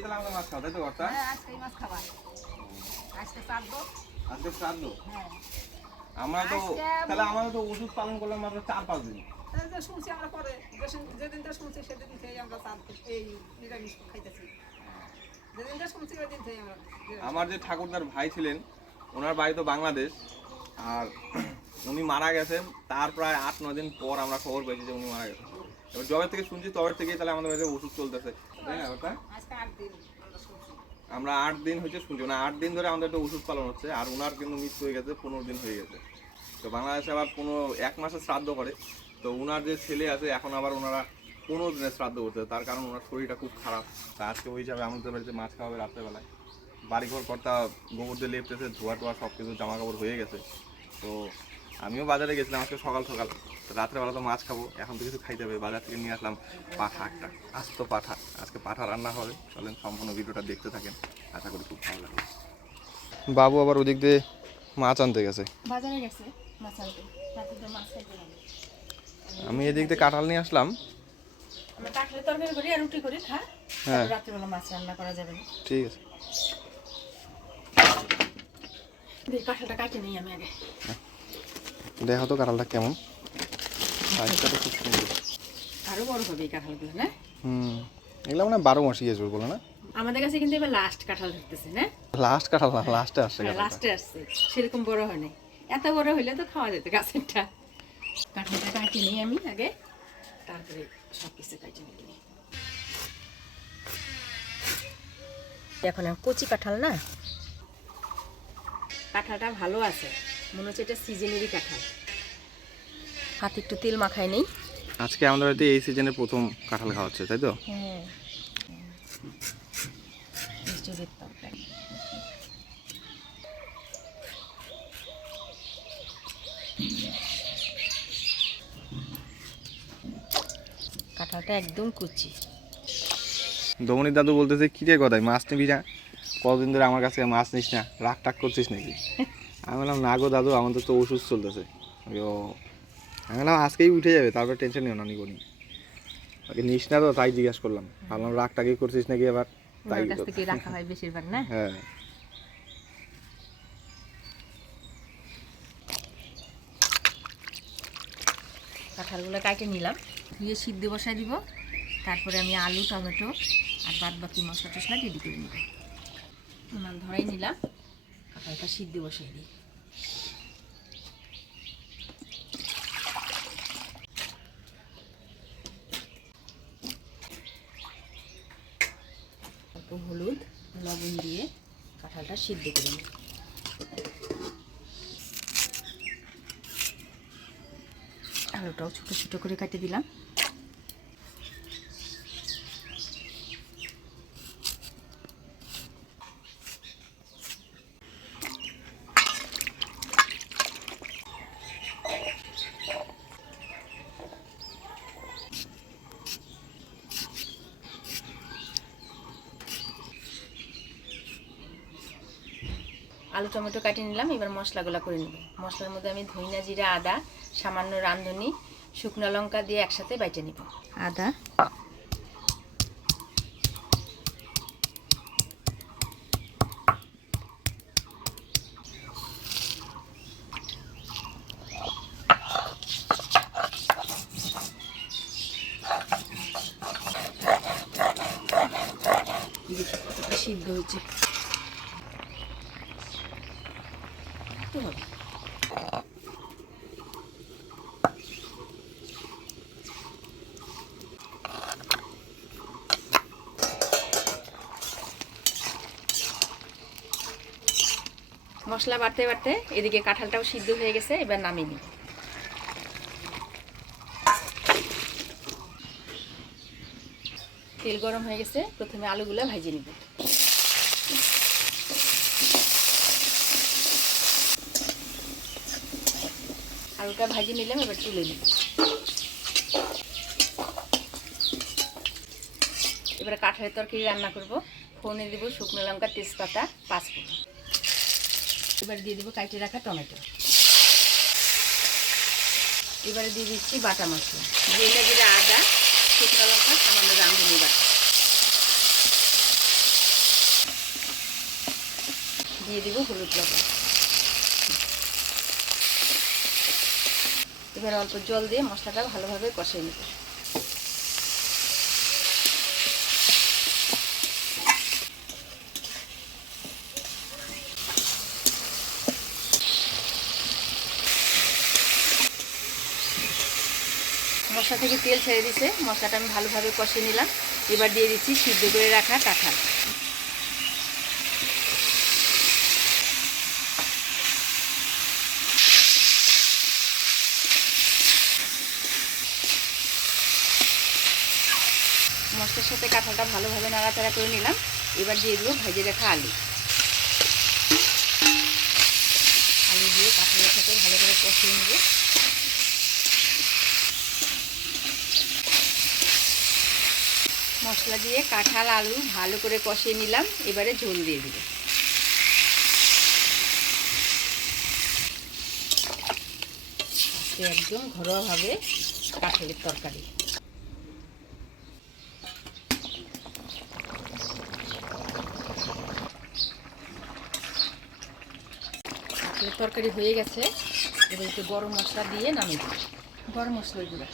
আজকেই তাহলে আমাদের মাছ খাওয়া তাই তো কর্তা? হ্যাঁ আজকেই মাছ খাওয়া। আজকে শ্রাদ্ধ। আজকে শ্রাদ্ধ? হ্যাঁ। আমরা তো তাহলে আমাদের তো ওষুধ পালন করলাম মাত্র 4-5 দিন। তাহলে তো শুনছি আমরা পরে যেদিনটা শুনছি সেদিন থেকেই আমরা এই নিরামিষ খাইতেছি। যেদিনটা শুনছি ওই দিন থেকে আমরা। আমার যে ঠাকুরদার ভাই ছিলেন ওনার বাড়ি তো বাংলাদেশ, আর উনি মারা গেছেন তার প্রায় 8-9 দিন পর আমরা খবর পেয়েছি যে উনি মারা গেছেন। এবার যবে থেকে শুনছি তবে থেকেই তাহলে আমাদের বাড়িতে ওষুধ চলতেছে, তাই না ওটা? আজকে 8 দিন আমরা শুনছি। আমরা 8 দিন হচ্ছে শুনছি, না 8 দিন ধরে আমাদের একটা ওষুধ পালন হচ্ছে। আর ওনার কিন্তু মৃত্যু হয়ে গেছে 15 দিন হয়ে গেছে। তো বাংলাদেশে আবার 1 মাসের শ্রাদ্ধ করে। তো ওনার যে ছেলে আছে এখন আবার ওনারা 15 দিনের শ্রাদ্ধ করতে, তার কারণ ওনার শরীরটা খুব খারাপ। তা আজকে ওই হিসাবে আমাদের বাড়িতে মাছ খাওয়া হবে রাত্রেবেলায়। বাড়িঘর কর্তা গোবর দিয়ে লেপতেছে, ধোয়া টোয়া সব কিছু জামা কাপড় হয়ে গেছে। তো আমিও বাজারে গেছিলাম আজকে সকাল সকাল, রাত্রেবেলা তো মাছ খাবো, এখন তো কিছু খাইতে হবে। বাজার থেকে নিয়ে আসলাম পাঠা, একটা আস্ত পাঠা। আজকে পাঠা রান্না হবে, চলেন সম্পূর্ণ ভিডিওটা দেখতে থাকেন, আশা করি খুব ভালো লাগবে। বাবু আবার ওদিক দিয়ে মাছ আনতে গেছে, বাজারে গেছে মাছ আনতে, রাতে মাছ খাইতে হবে। আমি এদিক দিয়ে কাঁঠাল নিয়ে আসলাম। আমরা কাঁঠালের তরকারি করি আর রুটি করি, হ্যাঁ রাত্রিবেলা মাছ রান্না করা যাবে না। ঠিক আছে, কাঁঠালটা কাটে নিই আমি আগে। দেখো তো কাঁঠালটা কেমন, সাইজটা তো খুব সুন্দর। আরো বড় হবে এই কাঁঠালগুলো না? এগুলো মানে 12 মাসই আসবে বলে না? আমাদের কাছে কিন্তু এবার লাস্ট কাঁঠাল ধরতেছে না? লাস্ট কাঁঠাল না, লাস্টে আসছে কাঁঠালটা। লাস্টে আসছে, সেরকম বড় হয় নাই। এত বড় হইলে তো খাওয়া যেত গাছেরটা। কাঁঠালটা কাটি নিই আমি আগে, তারপরে সব কিছু কাটি নিই। এখন কচি কাঁঠাল না, কাঁঠালটা ভালো আছে, মনে হচ্ছে এটা সিজনেরই কাঁঠাল। হাতে একটু তেল মাখাই নেই। আজকে আমাদের বাড়িতে এই সিজনের প্রথম কাঁঠাল খাওয়া হচ্ছে, তাই তো? হ্যাঁ, কাঁঠালটা একদম কুচি। দমনির দাদু বলতেছে কি রে গদাই মাছ নিবি না, কতদিন ধরে আমার কাছে মাছ নিস না, রাগ টাগ করছিস নাকি? আমি বললাম না গো দাদু, আমাদের তো ওষুধ চলতেছে। ও আমি বললাম আজকেই উঠে যাবে, তারপর টেনশন নিও না, নিবো নি। ওকে নিস না তো, তাই জিজ্ঞেস করলাম। ভাবলাম রাগ টাগই করছিস নাকি আবার, তাই রাখা হয় বেশিরভাগ না। হ্যাঁ, কাঁঠালগুলো কাটে নিলাম, দিয়ে সিদ্ধ বসাই দিব। তারপরে আমি আলু, টমেটো আর বাদ বাকি মশলা টশলা রেডি করে নিব। উনান ধরাই নিলাম, কাঁঠালটা সিদ্ধ বসাই দিই। অল্প হলুদ লবণ দিয়ে কাঁঠালটা সিদ্ধ করে নিই। আলুটাও ছোটো ছোটো করে কেটে দিলাম। আলু টমেটো কাটিয়ে নিলাম, এবার মশলাগুলো করে নেব। মশলার মধ্যে আমি ধনিয়া, জিরা, আদা, সামান্য রাঁধুনি, শুকনো লঙ্কা দিয়ে একসাথে বাইটে নিব। আদা, সিদ্ধ হয়েছে হবে। মশলা বাড়তে বাড়তে এদিকে কাঁঠালটাও সিদ্ধ হয়ে গেছে, এবার নামিয়ে নিই। তেল গরম হয়ে গেছে, প্রথমে আলুগুলো ভেজে নিব। আলুটা ভাজি নিলাম, এবার তুলে নিব। এবার কাঁঠালের তরকারি রান্না করব। ফোড়নে দিব শুকনো লঙ্কা, তেজপাতা, পাঁচফোড়ন। এবার দিয়ে দেবো কাটে রাখা টমেটো। এবারে দিয়ে দিচ্ছি বাটা মশলা, ধনিয়া, জিরা, আদা, শুকনো লঙ্কা, সামান্য রাঁধুনি বাটা। দিয়ে দিব হলুদ লবণ। এবার অল্প জল দিয়ে মশলাটা ভালোভাবে কষিয়ে নেব। মশলা থেকে তেল ছেড়ে দিছে, মশলাটা আমি ভালোভাবে কষিয়ে নিলাম। এবার দিয়ে দিচ্ছি সিদ্ধ করে রাখা কাঁঠাল। মশলার সাথে কাঁঠালটা ভালোভাবে নাড়াচাড়া করে নিলাম। এবার দিয়ে দেবো ভেজে রাখা আলু। আলু দিয়ে কাঁঠালের সাথে ভালো করে কষিয়ে নেব। মশলা দিয়ে কাঁঠাল আলু ভালো করে কষিয়ে নিলাম। এবারে ঝোল দিয়ে দেব। একদম ঘরোয়াভাবে কাঁঠালের তরকারি। কাঁঠালের তরকারি হয়ে গেছে। এবার একটু গরম মশলা দিয়ে নামিয়ে দেব। গরম মশলা গুঁড়ো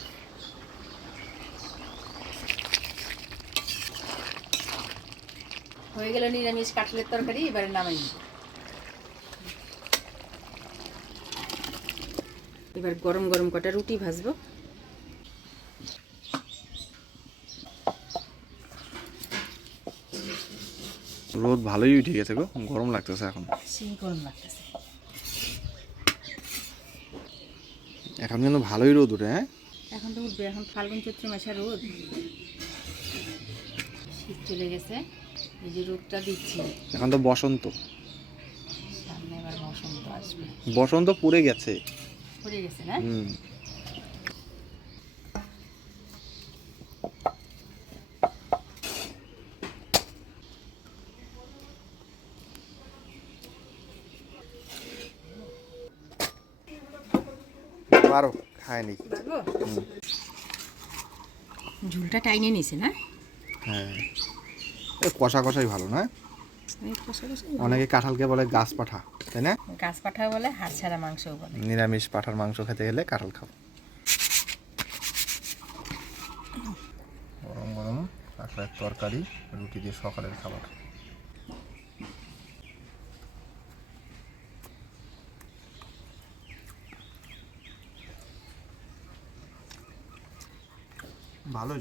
হয়ে গেল নিরামিষ কাঁঠালের তরকারি। এবারে নামাই নেব। এবার গরম গরম কটা রুটি ভাজবো। রোদ ভালোই উঠে গেছে গো, গরম লাগতেছে এখন। সেই গরম লাগতেছে এখন কিন্তু ভালোই রোদ উঠে। হ্যাঁ, এখন তো উঠবে। এখন ফাল্গুন চৈত্র মাসে রোদ। শীত চলে গেছে, এই যে রোদটা দিচ্ছে। এখন তো বসন্ত। সামনে এবার বসন্ত আসবে। বসন্ত পুড়ে গেছে, পড়ে গেছে না? পারো খায়নি। ঝুলটা টাইনে নিছে না? হ্যাঁ, কষা কষাই ভালো না? অনেকে কাঁঠালকে বলে গাছ পাঠা, তাই না? গাছ পাঠা বলে, হাড় ছাড়া মাংসও বলে। নিরামিষ পাঠার মাংস খেতে গেলে কাঁঠাল খাও। গরম গরম কাঁঠালের তরকারি, রুটি দিয়ে সকালের খাবার। ভালো,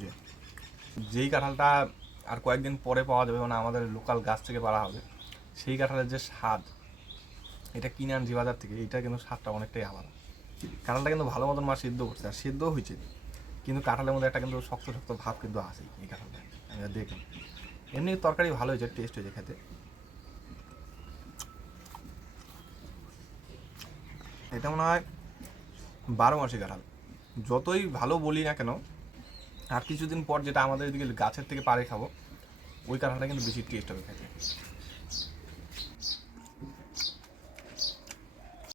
যেই কাঁঠালটা আর কয়েকদিন পরে পাওয়া যাবে, মানে আমাদের লোকাল গাছ থেকে পাড়া হবে, সেই কাঁঠালের যে স্বাদ, এটা কিনে আনছি বাজার থেকে, এটা কিন্তু স্বাদটা অনেকটাই আলাদা। কাঁঠালটা কিন্তু ভালো মতন মা সিদ্ধ করছে, আর সিদ্ধও হয়েছে, কিন্তু কাঁঠালের মধ্যে একটা কিন্তু শক্ত শক্ত ভাব কিন্তু আসেই এই কাঁঠালটা। আমি দেখলাম এমনি তরকারি ভালো হয়েছে, টেস্ট হয়েছে খেতে। এটা মনে হয় 12 মাসি কাঁঠাল। যতই ভালো বলি না কেন, আর কিছুদিন পর যেটা আমাদের এদিকে গাছের থেকে পাড়ে খাবো, ওই কাঁঠালটা কিন্তু বেশি টেস্ট হবে খেতে।